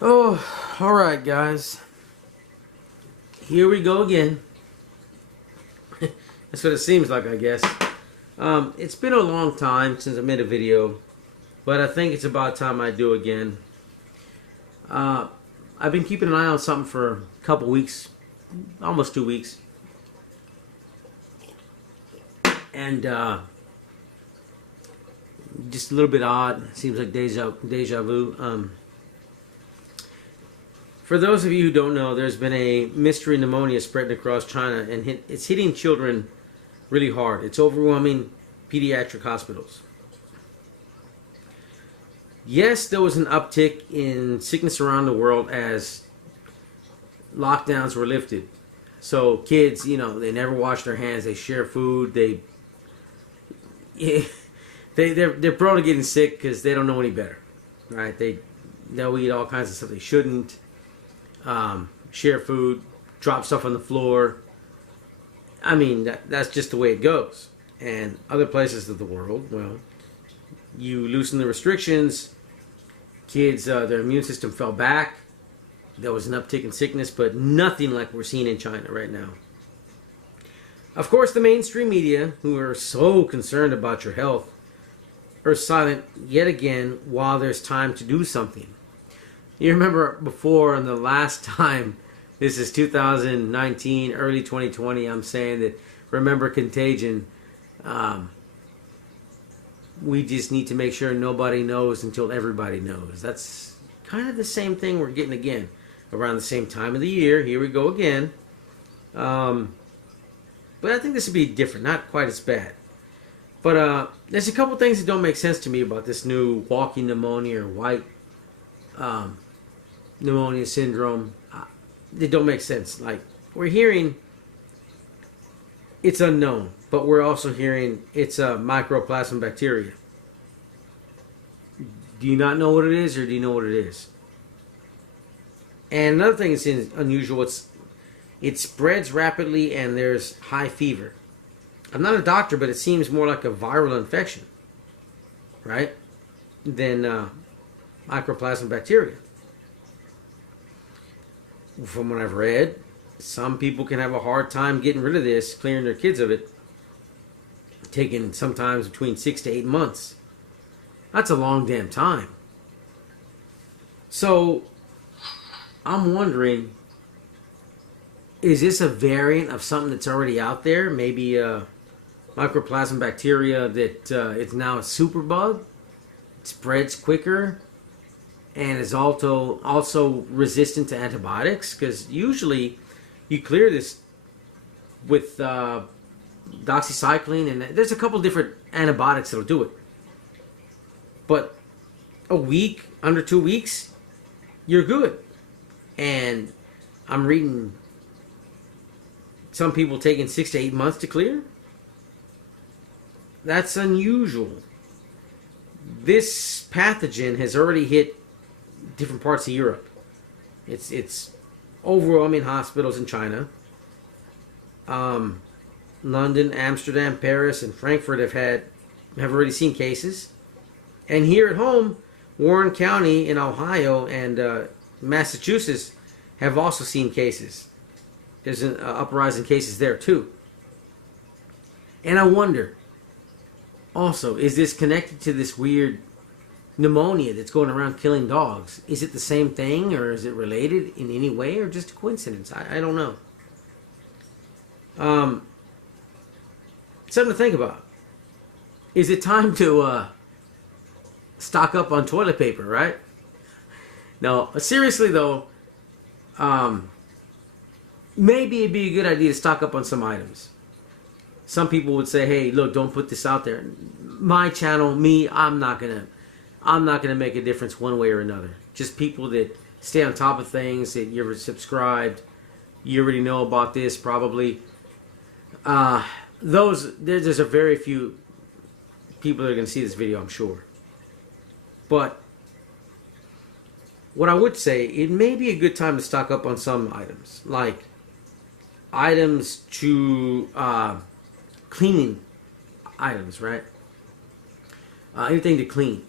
Oh, alright guys. Here we go again. That's what it seems like, I guess. It's been a long time since I made a video, but I think it's about time I do again. I've been keeping an eye on something for a couple weeks, almost 2 weeks. And just a little bit odd. Seems like deja vu. For those of you who don't know, there's been a mystery pneumonia spreading across China, and it's hitting children really hard. It's overwhelming pediatric hospitals. Yes, there was an uptick in sickness around the world as lockdowns were lifted. So kids, they never wash their hands. They share food. They're prone to getting sick because they don't know any better, right? They'll eat all kinds of stuff they shouldn't. Share food, drop stuff on the floor. I mean, that's just the way it goes. And other places of the world, well, you loosen the restrictions, kids, their immune system fell back. There was an uptick in sickness, but nothing like we're seeing in China right now. Of course, the mainstream media, who are so concerned about your health, are silent yet again while there's time to do something. You remember before, on the last time, this is 2019, early 2020, I'm saying that, remember contagion. We just need to make sure nobody knows until everybody knows. That's kind of the same thing we're getting again. Around the same time of the year, here we go again. But I think this would be different, not quite as bad. But there's a couple things that don't make sense to me about this new walking pneumonia or white pneumonia syndrome. They don't make sense. Like, we're hearing it's unknown, but we're also hearing it's a mycoplasma bacteria. Do you not know what it is, or do you know what it is? And another thing that's unusual, it spreads rapidly and there's high fever. I'm not a doctor, but it seems more like a viral infection, right, than mycoplasma bacteria. From what I've read, some people can have a hard time getting rid of this, clearing their kids of it, taking sometimes between 6 to 8 months. That's a long damn time. So I'm wondering, is this a variant of something that's already out there? Maybe a mycoplasma bacteria that it's now a superbug. It spreads quicker and is also resistant to antibiotics, because usually you clear this with doxycycline, and there's a couple different antibiotics that'll do it. But a week, under 2 weeks, you're good. And I'm reading some people taking 6 to 8 months to clear. That's unusual. This pathogen has already hit different parts of Europe. It's overwhelming hospitals in China. London, Amsterdam, Paris, and Frankfurt have already seen cases. And here at home, Warren County in Ohio and Massachusetts have also seen cases. There's an uprising cases there too. And I wonder, also, is this connected to this weird pneumonia that's going around killing dogs? Is it the same thing, or is it related in any way, or just a coincidence? I don't know. Something to think about. Is it time to stock up on toilet paper, right? No, seriously though, maybe it'd be a good idea to stock up on some items. Some people would say, hey, look, don't put this out there. My channel, me, I'm not gonna make a difference one way or another. Just people that stay on top of things, that you're subscribed, you already know about this probably. There's a very few people that are gonna see this video, I'm sure. But what I would say, it may be a good time to stock up on some items, like items to cleaning items, right? Anything to clean.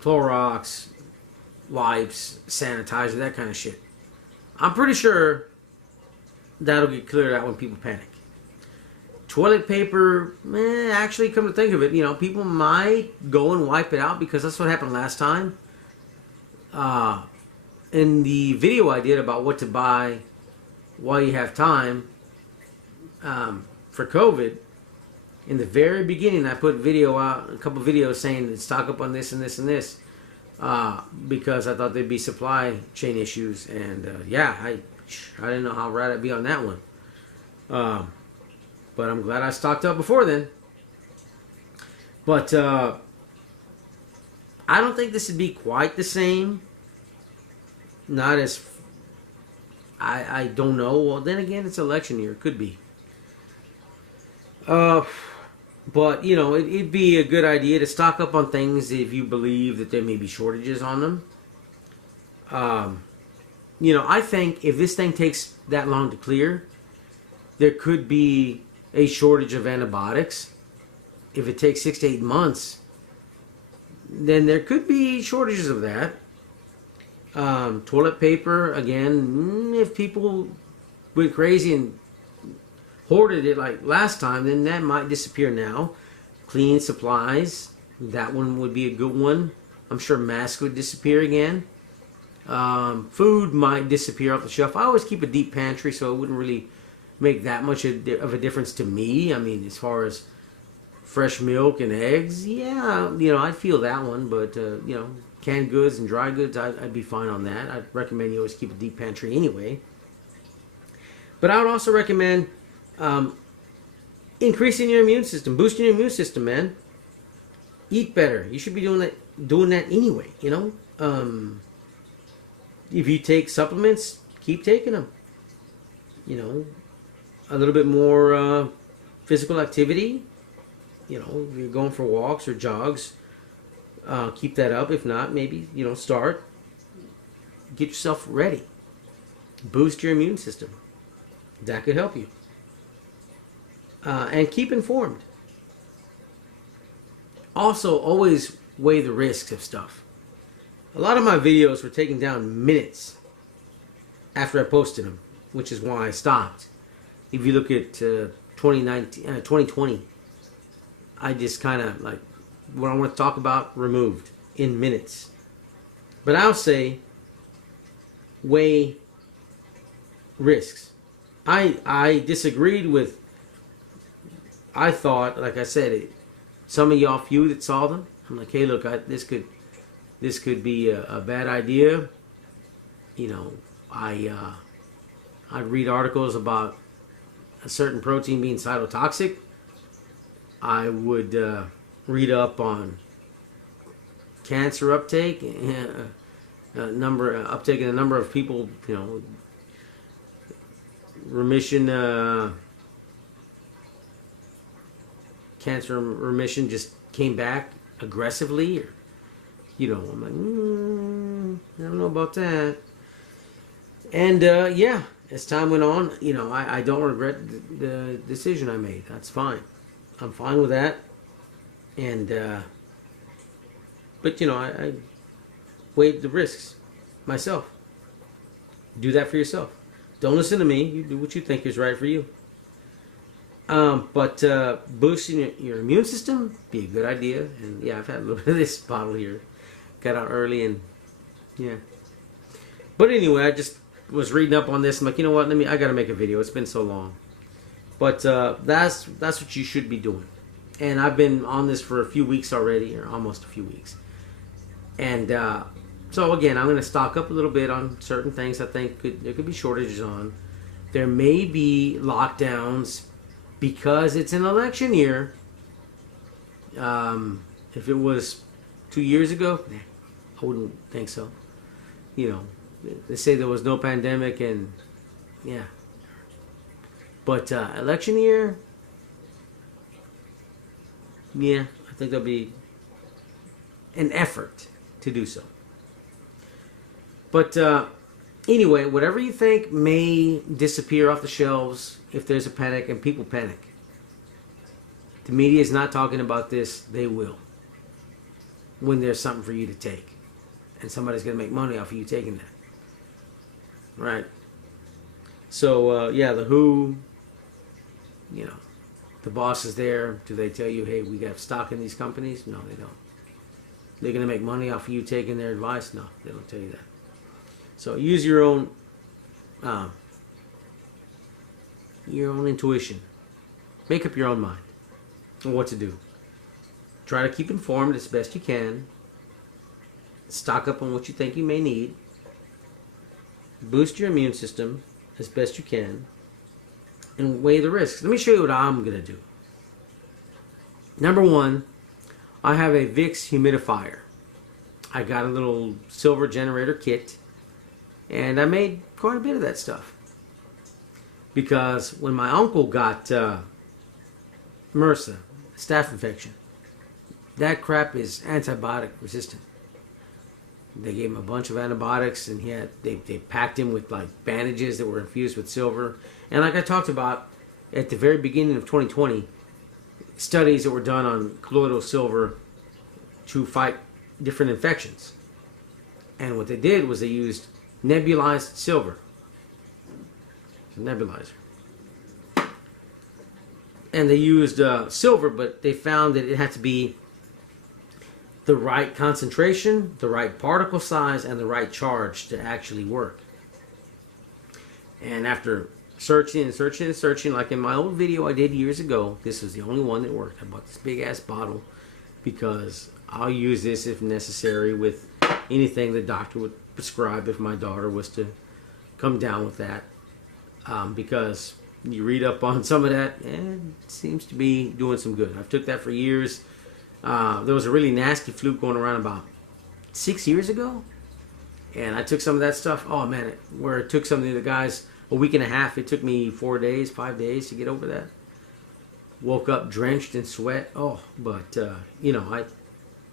Clorox, wipes, sanitizer, that kind of shit. I'm pretty sure that'll get cleared out when people panic. Toilet paper, actually, come to think of it, people might go and wipe it out because that's what happened last time. In the video I did about what to buy while you have time for COVID, in the very beginning, I put a couple videos saying to stock up on this and this and this, because I thought there'd be supply chain issues, and I didn't know how right I'd be on that one. But I'm glad I stocked up before then. But I don't think this would be quite the same. Not as... I don't know. Well, then again, it's election year. It could be. But, it'd be a good idea to stock up on things if you believe that there may be shortages on them. I think if this thing takes that long to clear, there could be a shortage of antibiotics. If it takes 6 to 8 months, then there could be shortages of that. Toilet paper, again, if people went crazy and hoarded it like last time, then that might disappear now. Cleaning supplies, that one would be a good one. I'm sure masks would disappear again. Food might disappear off the shelf. I always keep a deep pantry, so it wouldn't really make that much of a difference to me. I mean, as far as fresh milk and eggs, I'd feel that one. But, canned goods and dry goods, I'd be fine on that. I'd recommend you always keep a deep pantry anyway. But I would also recommend increasing your immune system, boosting your immune system, man. Eat better. You should be doing that anyway, If you take supplements, keep taking them. A little bit more physical activity. If you're going for walks or jogs, keep that up. If not, maybe, start. Get yourself ready. Boost your immune system. That could help you. And keep informed. Also, always weigh the risks of stuff. A lot of my videos were taken down minutes after I posted them, which is why I stopped. If you look at 2020, I just kind of like what I want to talk about removed in minutes. But I'll say weigh risks. I disagreed with. I thought, like I said, some of y'all few that saw them. I'm like, hey, look, this could be a bad idea. I'd read articles about a certain protein being cytotoxic. I would read up on cancer uptake, uptake in a number of people, remission, cancer remission just came back aggressively, or I'm like, I don't know about that. And as time went on, I don't regret the decision I made. That's fine. I'm fine with that. And but I weighed the risks myself. Do that for yourself. Don't listen to me. You do what you think is right for you. But boosting your immune system be a good idea. And I've had a little bit of this bottle here. Got out early and But anyway, I just was reading up on this. I'm like, you know what? I got to make a video. It's been so long. But that's what you should be doing. And I've been on this for a few weeks already, or almost a few weeks. And so again, I'm going to stock up a little bit on certain things I think there could be shortages on. There may be lockdowns because it's an election year. If it was 2 years ago, I wouldn't think so. They say there was no pandemic, and but election year, I think there'll be an effort to do so. But anyway, whatever you think may disappear off the shelves if there's a panic and people panic. The media is not talking about this. They will when there's something for you to take. and somebody's going to make money off of you taking that. Right? So, yeah, the WHO, you know, the boss is there. Do they tell you, hey, we got stock in these companies? No, they don't. They're going to make money off of you taking their advice? No, they don't tell you that. So use your own intuition. Make up your own mind on what to do. Try to keep informed as best you can. Stock up on what you think you may need. Boost your immune system as best you can. And weigh the risks. Let me show you what I'm going to do. Number one, I have a Vick humidifier. I got a little silver generator kit. And I made quite a bit of that stuff. Because when my uncle got MRSA, staph infection, that crap is antibiotic resistant. They gave him a bunch of antibiotics, and they packed him with like bandages that were infused with silver. And like I talked about at the very beginning of 2020, studies that were done on colloidal silver to fight different infections. And what they did was they used nebulized silver. It's a nebulizer. And they used silver, but they found that it had to be the right concentration, the right particle size, and the right charge to actually work. And after searching and searching and searching, like in my old video I did years ago, this was the only one that worked. I bought this big ass bottle because I'll use this if necessary with anything the doctor would prescribe if my daughter was to come down with that. Because you read up on some of that, and it seems to be doing some good. I've took that for years. There was a really nasty flu going around about 6 years ago, and I took some of that stuff. Oh man, where it took some of the guys a week and a half. It took me 4 days, 5 days to get over that. Woke up drenched in sweat. Oh, but you know,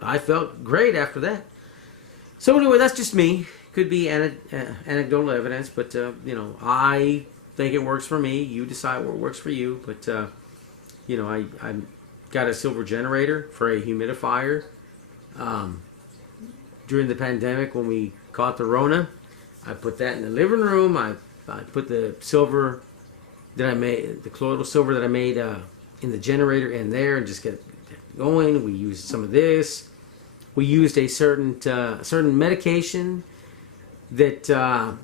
I felt great after that. So anyway, that's just me. Could be anecdotal evidence, but you know, I think it works for me. You decide what works for you. But you know, I got a silver generator for a humidifier. During the pandemic, when we caught the Rona, I put that in the living room. I put the silver that I made, the colloidal silver that I made in the generator in there, and just get going. We used some of this. We used a certain medication that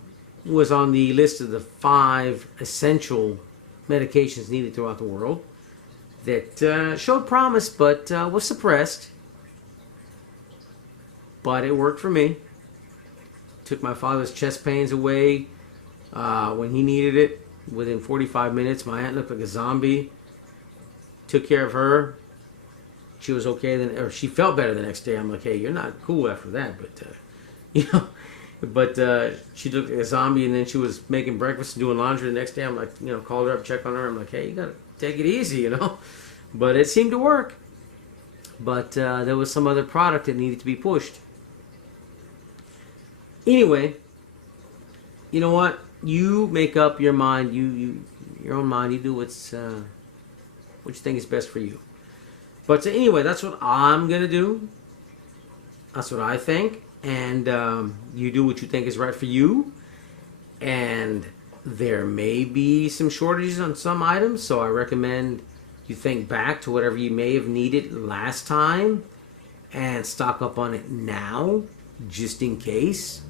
was on the list of the 5 essential medications needed throughout the world that showed promise but was suppressed. But it worked for me. Took my father's chest pains away when he needed it. Within 45 minutes, my aunt looked like a zombie. Took care of her. She was okay then, or she felt better the next day. I'm like, hey, you're not cool after that, but you know. But she looked like a zombie, and then she was making breakfast and doing laundry the next day. I'm like, you know, called her up, checked on her. I'm like, hey, you gotta take it easy, you know. But it seemed to work. But there was some other product that needed to be pushed. Anyway, you know what? You make up your mind. Your own mind. You do what you think is best for you. But anyway, that's what I'm gonna do. That's what I think. And you do what you think is right for you. And there may be some shortages on some items, so I recommend you think back to whatever you may have needed last time and stock up on it now, just in case.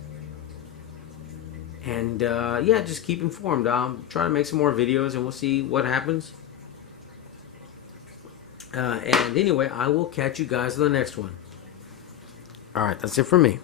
And yeah, just keep informed. I'll try to make some more videos, and we'll see what happens. And anyway, I will catch you guys in the next one. Alright, that's it for me.